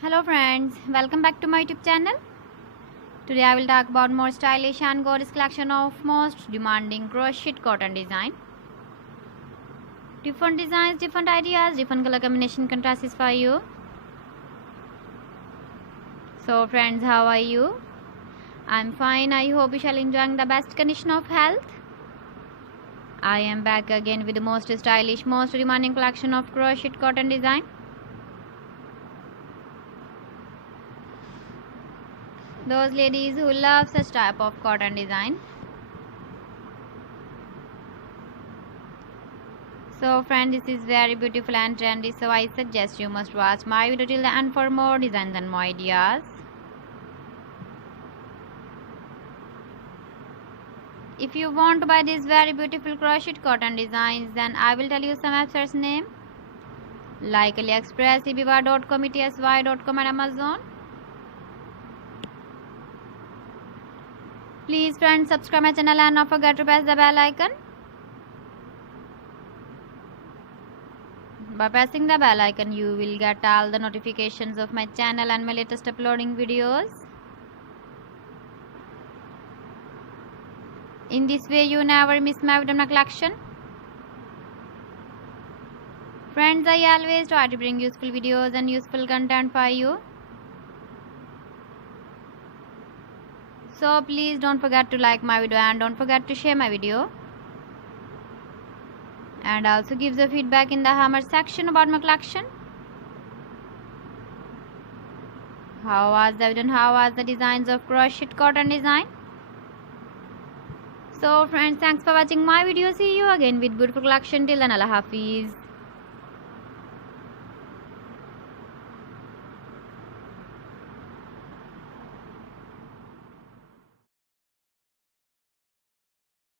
Hello friends, welcome back to my YouTube channel. Today I will talk about more stylish and gorgeous collection of most demanding crochet cotton design. Different designs, different ideas, different color combination contrasts for you. So friends, how are you? I'm fine. I hope you shall enjoying the best condition of health. I am back again with the most stylish, most demanding collection of crochet cotton design. Those ladies who love such type of cotton design. So friend, this is very beautiful and trendy, so I suggest you must watch my video till the end for more designs and more ideas. If you want to buy these very beautiful crochet cotton designs, then I will tell you some websites name like AliExpress, eBay.com, etsy.com and Amazon. Please friends, subscribe my channel and not forget to press the bell icon. By pressing the bell icon, you will get all the notifications of my channel and my latest uploading videos. In this way, you never miss my video collection. Friends, I always try to bring useful videos and useful content for you. So please don't forget to like my video and don't forget to share my video. And also give the feedback in the comment section about my collection. How was the video and how was the designs of crochet cotton design? So friends, thanks for watching my video. See you again with beautiful collection. Till then, Allah Hafiz.